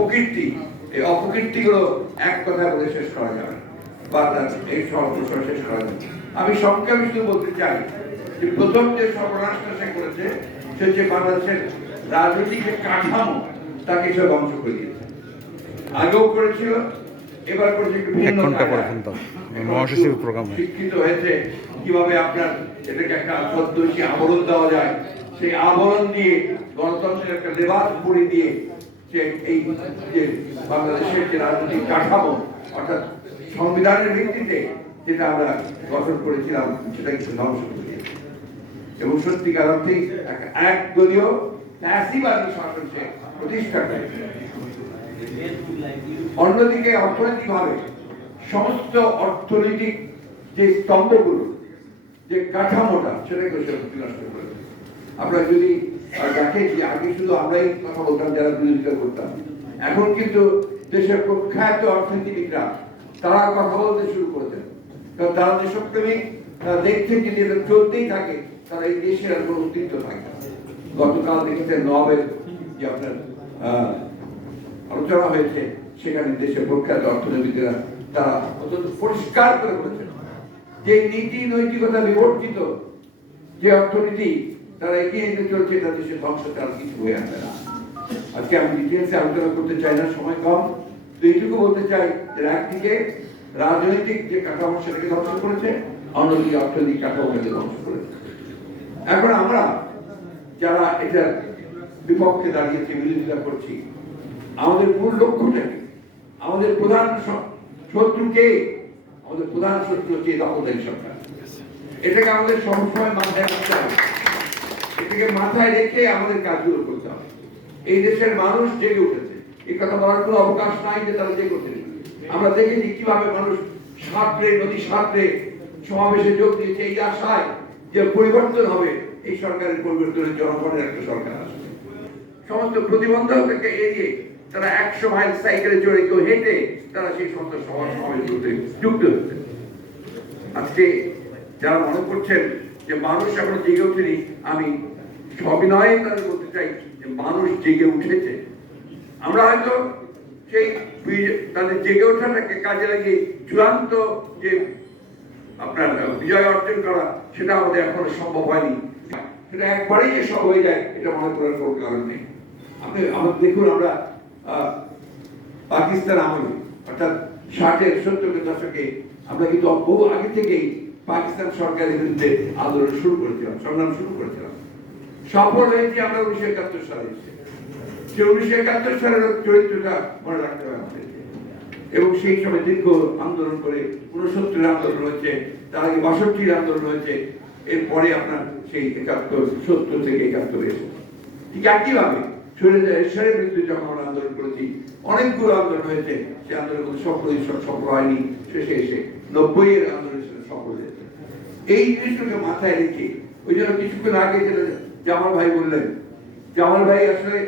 অপকীর্তি। এই অপকীর্তিগুলো এক কথায় বলে শেষ করা যাবে বা এই শেষ করা যাবে আমি সংক্ষেপে শুধু বলতে চাই যে প্রথম যে সর্বনাশটা সে করেছে সে হচ্ছে বাংলাদেশের রাজনৈতিক যে কাঠামো তাকে সে ধ্বংস করে দিয়েছে। আগেও করেছিল এবার করেছে একটু ভিন্ন শিক্ষিত হয়েছে কীভাবে আপনার এটাকে একটা সদ্যসী আবরণ দেওয়া যায় সেই আবরণ দিয়ে গণতন্ত্রের একটা পরে দিয়ে যে এই যে বাংলাদেশের যে রাজনৈতিক কাঠামো, অর্থাৎ সংবিধানের ভিত্তিতে যেটা আমরা গঠন করেছিলাম সেটা কিছু ধ্বংস করে দিয়েছে এবং সত্যিকার অর্থে এক একদলীয় ফ্যাসিবাদী শাসন সে প্রতিষ্ঠা করেছে অন্যদিকে অর্থনৈতিকভাবে সমস্ত অর্থনৈতিক যে স্তম্ভগুলো, যে কাঠামোটা সেটাকে সে বিনষ্ট করে। আমরা যদি দেখেন যে আগে শুধু আমরাই কথা বলতাম, যারা বিরোধিতা করতাম এখন কিন্তু দেশের প্রখ্যাত অর্থনীতিবিদরা, তারা কথা বলতে শুরু করেছেন কারণ তারা দেশপ্রেমিক তারা দেখছেন যদি এটা চলতেই থাকে, তারা এই দেশের আর কোনো অস্তিত্ব থাকে। গতকাল দেখেছেন নবের যে আপনার আলোচনা হয়েছে, সেখানে দেশের প্রখ্যাত অর্থনীতিরা তারা অত্যন্ত পরিষ্কার করে বলেছেন যে নীতি নৈতিকতা বিবর্জিত যে অর্থনীতি তারা এগিয়ে নিতে চলছে তা দেশের ধ্বংস তার কিছু হয়ে আসবে না। আজকে আমি ডিটেলসে আলোচনা করতে চাই না, সময় কম। তো এইটুকু বলতে চাই যে একদিকে রাজনৈতিক যে কাঠামো সেটাকে ধ্বংস করেছে, অন্যদিকে অর্থনৈতিক কাঠামোটাকে ধ্বংস করেছে। এখন আমরা যারা এটা বিপক্ষে দাঁড়িয়েছি বিরোধিতা করছি, আমাদের মূল লক্ষ্যটা কি? আমাদের প্রধান শ- শত্রু কে? আমাদের প্রধান শত্রু হচ্ছে দখলদারি সরকার। এটাকে আমাদের সবসময় মাথায় রাখতে হবে। এটাকে মাথায় রেখে আমাদের কাজগুলো করতে হবে। এই দেশের মানুষ জেগে উঠেছে। এই কথা বলার কোনো অবকাশ নাই যে তারা জেগে উঠেছে। আমরা দেখেছি কীভাবে মানুষ সাঁতরে নদী সাঁতরে সমাবেশে যোগ দিয়েছে। এই আশায় যে পরিবর্তন হবে, এই সরকারের পরিবর্তনের জনগণের একটা সরকার আসবে। সমস্ত প্রতিবন্ধকতাকে এড়িয়ে তারা একশো মাইল সাইকেলে চড়ে কেউ হেঁটে তারা সেই সমস্ত সভা সমাবেশগুলোতে যুক্ত হচ্ছে। আজকে যারা মনে করছেন যে মানুষ এখনও জেগে ওঠেনি, আমি সবিনয়ে তাদের বলতে চাই যে মানুষ জেগে উঠেছে। আমরা হয়তো সেই তাদের জেগে ওঠাটাকে কাজে লাগিয়ে চূড়ান্ত যে আপনার বিজয় অর্জন করা, সেটা আমাদের এখনও সম্ভব হয়নি। সেটা একবারেই যে সব হয়ে যায়, এটা মনে করার কোনো কারণ নেই। আপনি আমাদের দেখুন আমরা পাকিস্তান আমলে, অর্থাৎ ষাটের সত্তরের দশকে আমরা কিন্তু বহু আগে থেকেই পাকিস্তান সরকারের বিরুদ্ধে আন্দোলন শুরু করেছিলাম, সংগ্রাম শুরু করেছিলাম। সফল হয়েছি আমরা উনিশশো একাত্তর সালে। সে উনিশশো একাত্তর সালের চরিত্রটা মনে রাখতে হবে এবং সেই সময় দীর্ঘ আন্দোলন করে উনসত্তরের আন্দোলন হয়েছে, তার আগে বাষট্টির আন্দোলন হয়েছে, এরপরে আপনার সেই একাত্তর, সত্তর থেকে একাত্তর এসে। ঠিক একইভাবে ঈশ্বরের বিরুদ্ধে যখন আমরা আন্দোলন করেছি, অনেকগুলো আন্দোলন হয়েছে। সে আন্দোলন সফল সফল হয়নি, শেষে এসে নব্বই এর আন্দোলন সফল হয়েছে। এই জিনিসটাকে মাথায় রেখে, ওই জন্য কিছুক্ষণ আগে যেটা জামাল ভাই বললেন, জামাল ভাই আসলে,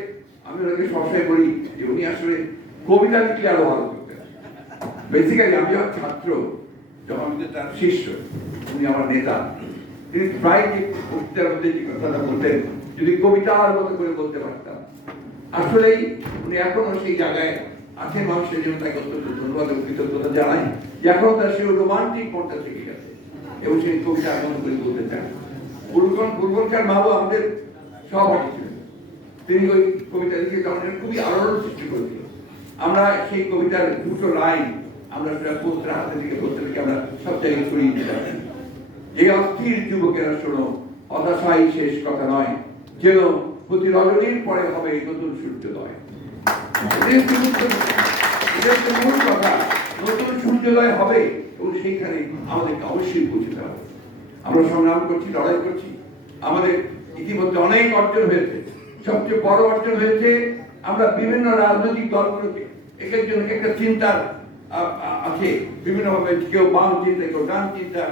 আমি ওনাকে সবসময় বলি যে উনি আসলে কবিতা লিখলে আরও ভালো বেসিক্যালি আমি যখন ছাত্র, যখন আমি তার শিষ্য, উনি আমার নেতা। তিনি প্রায় যে কবিতার মধ্যে যে কথাটা বলতেন, যদি কবিতার মতো করে বলতে পারতাম। আসলেই উনি এখনও সেই জায়গায় আছেন মানুষের জন্য তাকে অত্যন্ত ধন্যবাদ এবং কৃতজ্ঞতা জানাই। যে এখনও তার সেই রোমান্টিক মনটা থেকে গেছে এবং সেই কবিতা এমন করে বলতে চান খান বাবু আমাদের সহপাঠী ছিলেন। তিনি ওই কবিতা লিখে খুবই আলোড়ন সৃষ্টি করেছিল। আমরা সেই কবিতার দুটো লাইন আমরা সেটা হাতে আমরা সব জায়গায় ছড়িয়ে দিতে পারি। এই অস্থির যুবকেরা শোনো শেষ কথা নয়। যেন প্রতি রজনীর পরে হবে নতুন সূর্যোদয়। নতুন সূর্যোদয় হবে এবং সেইখানে আমাদেরকে অবশ্যই পৌঁছতে হবে আমরা সংগ্রাম করছি, লড়াই করছি। আমাদের ইতিমধ্যে অনেক অর্জন হয়েছে। সবচেয়ে বড় অর্জন হয়েছে আমরা বিভিন্ন রাজনৈতিক দলগুলোকে। এক একজন একটা চিন্তার আছে। বিভিন্নভাবে কেউ বাম চিন্তা, কেউ ডান চিন্তা।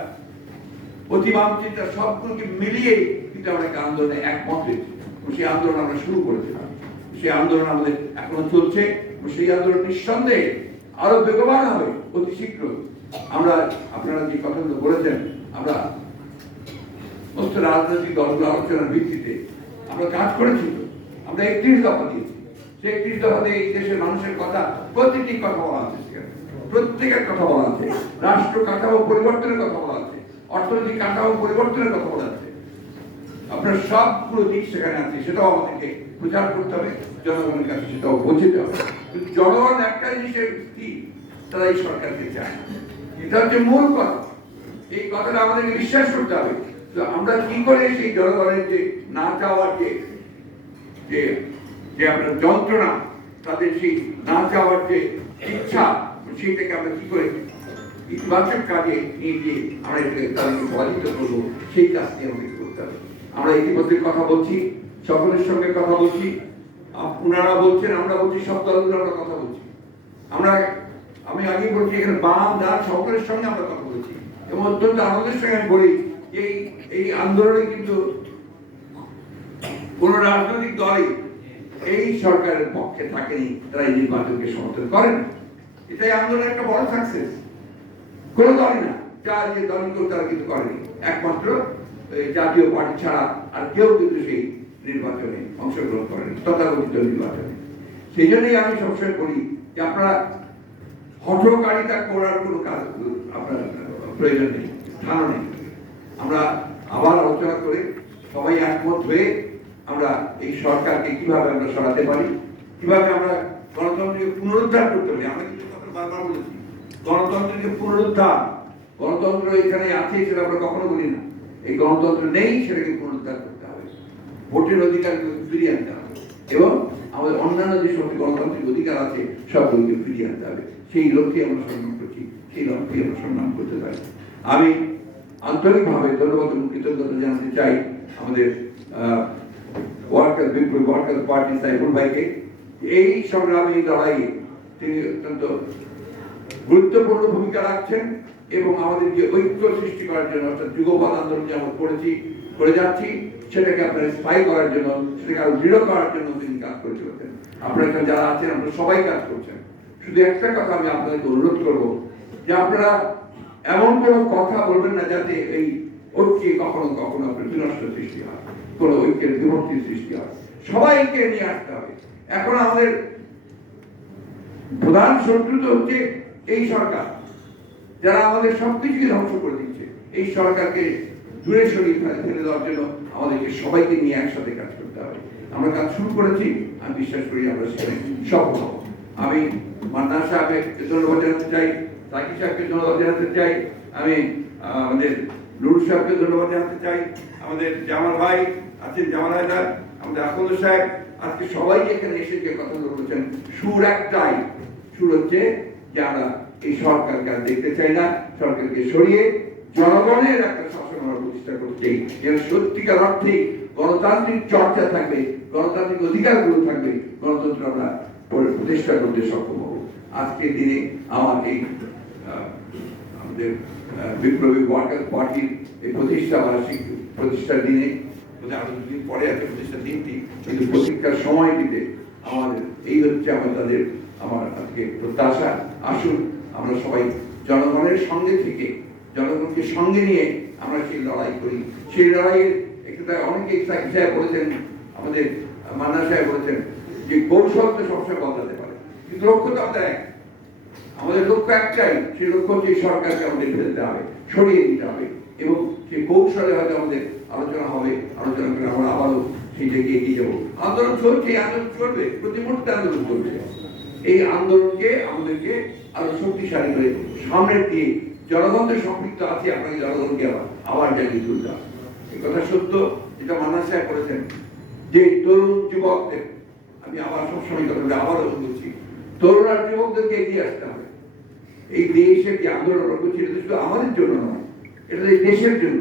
অতি বাম চিন্তা সবগুলোকে মিলিয়ে কিন্তু আমরা একটা আন্দোলনে একমত হয়েছি। সেই আন্দোলন আমরা শুরু করেছিলাম। সেই আন্দোলন আমাদের এখনও চলছে। সেই আন্দোলন নিঃসন্দেহে আরও বেগবান হবে অতি শীঘ্র আমরা, আপনারা যে কথাগুলো বলেছেন, আমরা সমস্ত রাজনৈতিক দলগুলো আলোচনার ভিত্তিতে আমরা কাজ করেছি আমরা একত্রিশ দফা দিয়েছি। সেই একত্রিশ দফাতে এই দেশের মানুষের কথা প্রতিটি কথা বলা আছে প্রত্যেকের কথা বলা আছে রাষ্ট্র কাঠামো পরিবর্তনের কথা বলা আছে অর্থনৈতিক কাঠামো পরিবর্তনের কথা বলা আছে আপনার সবগুলো দিক সেখানে আছে, সেটাও আমাদেরকে প্রচার করতে হবে, জনগণের কাছে সেটাও বোঝাতে হবে। কিন্তু জনগণ একটা জিনিসের স্থির তারা এই সরকারকে চায়। এটা হচ্ছে মূল কথা। এই কথাটা আমাদেরকে বিশ্বাস করতে হবে। তো আমরা কি করে সেই জনগণের যে না চাওয়ার যে যে আপনার যন্ত্রণা, তাদের সেই না চাওয়ার যে ইচ্ছা, সেইটাকে আমরা কি করে ইতিবাচক কাজে নিয়ে গিয়ে আমরা এটাকে তাদেরকে পরাজিত করব, সেই কাজটি আমাদের করতে হবে। আমরা ইতিমধ্যে কথা বলছি, সকলের সঙ্গে কথা বলছি। ওনারা বলছেন, আমরা বলছি, সব দলগুলো আমরা কথা বলছি। আমরা, আমি আগে বলছি, এখানে বাম, ডান, সকলের সঙ্গে আমরা কথা বলছি। এবং অত্যন্ত আনন্দের সঙ্গে আমি বলি এই এই আন্দোলনে কিন্তু কোন রাজনৈতিক দলই এই সরকারের পক্ষে থাকেনি, তারা এই নির্বাচনকে সমর্থন করেন এটাই আন্দোলনের একটা বড় সাকসেস কোন দলই না, যা যে দলই তারা কিন্তু করেনি। একমাত্র জাতীয় পার্টি ছাড়া আর কেউ কিন্তু সেই নির্বাচনে অংশগ্রহণ করেন, তথাকথিত নির্বাচনে। সেই জন্যই আমি সবসময় বলি যে আপনারা হঠকারিতা করার কোনো কাজ, আপনার প্রয়োজন নেই, স্থানও নেই। আমরা আবার আলোচনা করে সবাই একমত হয়ে আমরা এই সরকারকে কীভাবে আমরা সরাতে পারি, কীভাবে আমরা গণতন্ত্রকে পুনরুদ্ধার করতে পারি, আমরা কিন্তু বারবার বলেছি, গণতন্ত্রকে পুনরুদ্ধার, গণতন্ত্র এখানে আছে সেটা আমরা কখনো বলি না, এই গণতন্ত্র নেই সেটাকে পুনরুদ্ধার করতে হবে, ভোটের অধিকারকে ফিরিয়ে আনতে হবে, এবং আমাদের অন্যান্য যে সমস্ত গণতান্ত্রিক অধিকার আছে সবগুলোকে ফিরিয়ে আনতে হবে, সেই লক্ষ্যে আমরা সম্মান করছি, সেই লক্ষ্যে আমরা সম্মান করতে পারি। আমি আন্তরিকভাবে ধন্যবাদ এবং কৃতজ্ঞতা জানাতে চাই আমাদের বিপ্লব পার্টি সাইফুল ভাইকে। এই লড়াইয়ে তিনি অত্যন্ত গুরুত্বপূর্ণ ভূমিকা রাখছেন এবং আমাদের যে ঐক্য সৃষ্টি করার জন্য, অর্থাৎ আন্দোলন যে আমরা করেছি, করে যাচ্ছি, সেটাকে আপনারা স্থায়ী করার জন্য, সেটাকে আরও দৃঢ় করার জন্য তিনি কাজ করে চলেছেন। আপনারা এখানে যারা আছেন আপনারা সবাই কাজ করছেন। শুধু একটা কথা আমি আপনাদেরকে অনুরোধ করব যে আপনারা এমন কোনো কথা বলবেন না যাতে এই ঐক্যে কখনো কখনো বিনষ্ট সৃষ্টি হয়, কোনো ঐক্যের বিভক্তির সৃষ্টি হয়। সবাইকে নিয়ে আসতে হবে। এখন আমাদের প্রধান শত্রু তো হচ্ছে এই সরকার, যারা আমাদের সবকিছুকে ধ্বংস করে দিচ্ছে। এই সরকারকে দূরে সরিয়ে ফেলে দেওয়ার জন্য আমাদেরকে সবাইকে নিয়ে একসাথে কাজ করতে হবে। আমরা কাজ শুরু করেছি, আমি বিশ্বাস করি আমরা সেখানে সফল আমি মান্না সাহেবকে ধন্যবাদ জানাতে চাই। সাকি সাহেবকে ধন্যবাদ জানাতে চাই। আমি আমাদের নুরুল সাহেবকে ধন্যবাদ জানাতে চাই। আমাদের জামাল ভাই আছেন, জামাল হায়দার আমাদের আকন্দ সাহেব। আজকে সবাই এখানে এসে যে কথাগুলো বলেছেন, সুর একটাই। সুর হচ্ছে যে আমরা এই সরকারকে আর দেখতে চাই না, সরকারকে সরিয়ে জনগণের একটা শাসন আমরা প্রতিষ্ঠা করতে যেন সত্যিকার অর্থে গণতান্ত্রিক চর্চা থাকবে, গণতান্ত্রিক অধিকারগুলো থাকবে, গণতন্ত্র আমরা প্রতিষ্ঠা করতে সক্ষম হব। আজকের দিনে আমার এই আমাদের বিপ্লবী ওয়ার্কার পার্টির এই প্রতিষ্ঠা বার্ষিক প্রতিষ্ঠার দিনে বোধহয় আরও পরে আছে প্রতিষ্ঠার দিনটি, কিন্তু প্রতীক্ষার সময়টিতে আমাদের, এই হচ্ছে আমার তাদের, আমার আজকে প্রত্যাশা। আসুন, আমরা সবাই জনগণের সঙ্গে থেকে, জনগণকে সঙ্গে নিয়ে আমরা সেই লড়াই করি। সেই লড়াইয়ের একটা অনেকে সাকি সাহেব বলেছেন, আমাদের মান্না সাহেব বলেছেন যে কৌশল তো সবসময় বদলাতে পারে। কিন্তু লক্ষ্য তো আমাদের এক আমাদের লক্ষ্য একটাই, সেই লক্ষ্য হচ্ছে সরকারকে আমাদের ফেলতে হবে, সরিয়ে দিতে হবে। এবং সেই কৌশলে হয়তো আমাদের আলোচনা হবে, আলোচনা করে আমরা আবারও সেই জায়গায় এগিয়ে যাব। আন্দোলন চলছে, আন্দোলন চলবে, প্রতি মুহূর্তে আন্দোলন চলছে। এই আন্দোলনকে আমাদেরকে আরও শক্তিশালী করে সামনের দিয়ে জনগণের সম্পৃক্ত আছে, আপনাকে জনগণকে আবার আবার জাগিয়ে তুলতে হবে। এই কথা সত্য, যেটা মান্না সাহেব করেছেন যে তরুণ যুবকদের, আমি আবার সবসময় কথা বলি, আবারও বলছি, তরুণ আর যুবকদেরকে এগিয়ে আসতে হবে। এই দেশের যে আন্দোলন করছি এটা শুধু আমাদের জন্য নয়, এটা এই দেশের জন্য,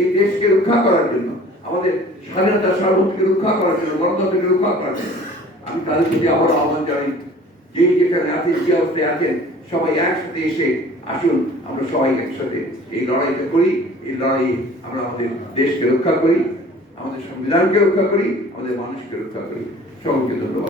এই দেশকে রক্ষা করার জন্য, আমাদের স্বাধীনতা সার্বভৌমকে রক্ষা করার জন্য, গণতন্ত্রকে রক্ষা করার জন্য। আমি তাদের প্রতি আবার আহ্বান জানাই, যে যেখানে আছেন, যে অবস্থায় আছেন, সবাই একসাথে এসে আসুন, আমরা সবাই একসাথে এই লড়াইটা করি, এই লড়াই আমরা আমাদের দেশকে রক্ষা করি, আমাদের সংবিধানকে রক্ষা করি, আমাদের মানুষকে রক্ষা করি। সকলকে ধন্যবাদ।